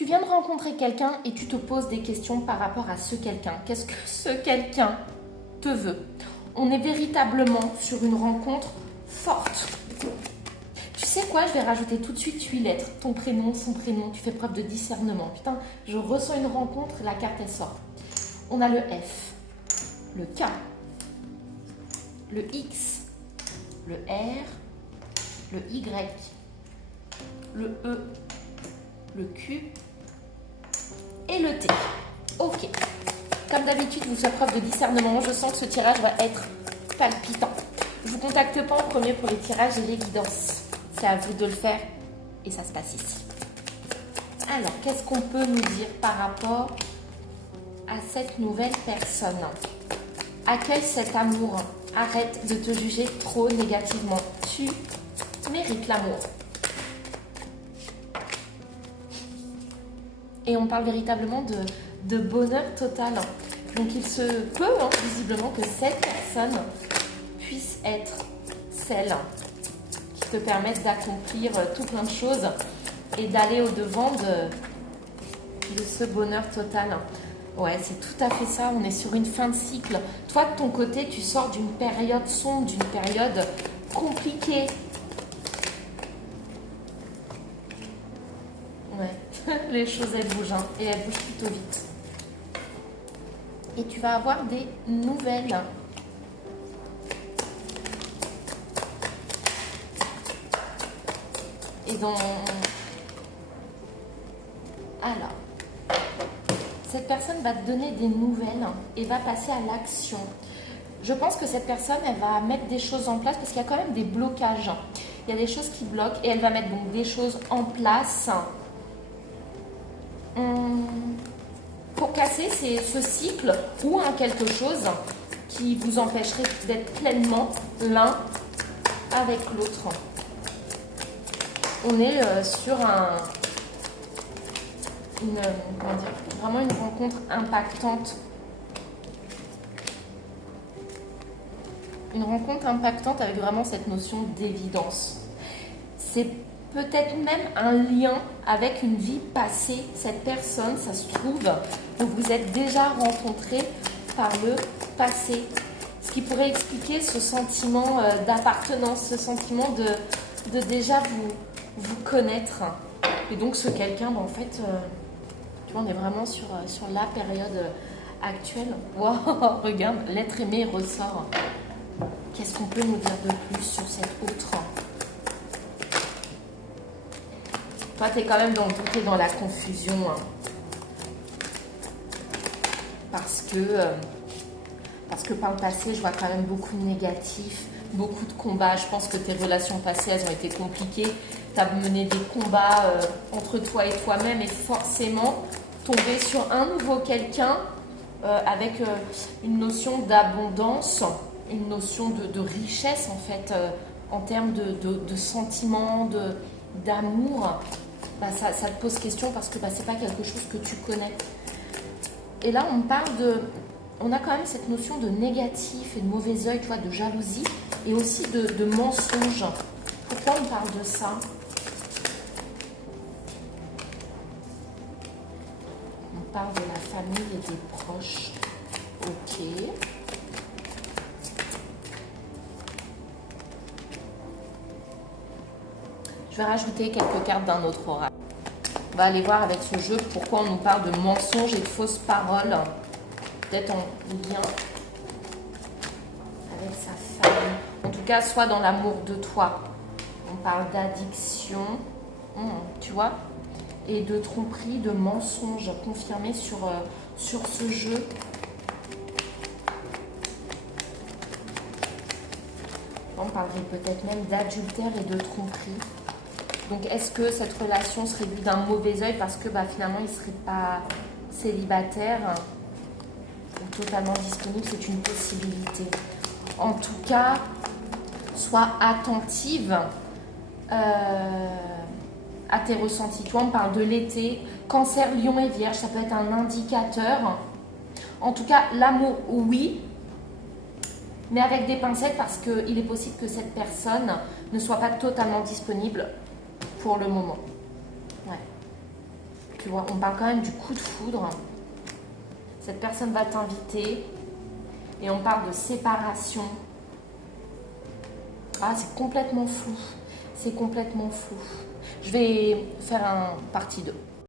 Tu viens de rencontrer quelqu'un et tu te poses des questions par rapport à ce quelqu'un. Qu'est-ce que ce quelqu'un te veut? On est véritablement sur une rencontre forte. Tu sais quoi? Je vais rajouter tout de suite 8 lettres. Ton prénom, son prénom. Tu fais preuve de discernement. Putain, je ressens une rencontre, la carte elle sort. On a le F, le K, le X, le R, le Y, le E, le Q et le T. Ok. Comme d'habitude, vous faites preuve de discernement. Je sens que ce tirage va être palpitant. Je vous contacte pas en premier pour les tirages et les guidances. C'est à vous de le faire et ça se passe ici. Alors, qu'est-ce qu'on peut nous dire par rapport à cette nouvelle personne? Accueille cet amour. Arrête de te juger trop négativement. Tu mérites l'amour. Et on parle véritablement de bonheur total. Donc il se peut, visiblement, que cette personne puisse être celle qui te permette d'accomplir tout plein de choses et d'aller au-devant de ce bonheur total. Ouais, c'est tout à fait ça. On est sur une fin de cycle. Toi, de ton côté, tu sors d'une période sombre, d'une période compliquée. Ouais, les choses, elles bougent, et elles bougent plutôt vite. Et tu vas avoir des nouvelles. Et dans... Alors, cette personne va te donner des nouvelles et va passer à l'action. Je pense que cette personne, elle va mettre des choses en place parce qu'il y a quand même des blocages. Il y a des choses qui bloquent et elle va mettre donc des choses en place pour casser ce cycle ou quelque chose qui vous empêcherait d'être pleinement l'un avec l'autre. On est sur vraiment une rencontre impactante. Une rencontre impactante avec vraiment cette notion d'évidence. C'est peut-être même un lien avec une vie passée. Cette personne, ça se trouve, vous vous êtes déjà rencontrés par le passé. Ce qui pourrait expliquer ce sentiment d'appartenance, ce sentiment de déjà vous connaître. Et donc ce quelqu'un, en fait, tu vois, on est vraiment sur la période actuelle. Wow, regarde, l'être aimé ressort. Qu'est-ce qu'on peut nous dire de plus sur cet autre? Toi, tu es quand même dans la confusion. Parce que par le passé, je vois quand même beaucoup de négatifs, beaucoup de combats. Je pense que tes relations passées, elles ont été compliquées. Tu as mené des combats entre toi et toi-même et forcément tomber sur un nouveau quelqu'un avec une notion d'abondance, une notion de richesse en fait, en termes de sentiments, d'amour. Bah, ça te pose question parce que c'est pas quelque chose que tu connais. Et là, on a quand même cette notion de négatif et de mauvais œil, tu vois, de jalousie et aussi de mensonge. Pourquoi on parle de ça? On parle de la famille et des proches. Ok. Je vais rajouter quelques cartes d'un autre oracle. On va aller voir avec ce jeu pourquoi on nous parle de mensonges et de fausses paroles. Peut-être en lien avec sa famille. En tout cas, soit dans l'amour de toi. On parle d'addiction, tu vois, et de tromperie, de mensonges confirmés sur ce jeu. On parlerait peut-être même d'adultère et de tromperie. Donc, est-ce que cette relation serait vue d'un mauvais œil parce que finalement, il ne serait pas célibataire ou totalement disponible? C'est une possibilité. En tout cas, sois attentive à tes ressentis. Tu vois, on parle de l'été. Cancer, Lion et Vierge, ça peut être un indicateur. En tout cas, l'amour, oui, mais avec des pincettes parce qu'il est possible que cette personne ne soit pas totalement disponible pour le moment. Ouais. Tu vois, on parle quand même du coup de foudre. Cette personne va t'inviter et on parle de séparation. Ah, c'est complètement flou. C'est complètement flou. Je vais faire un partie 2.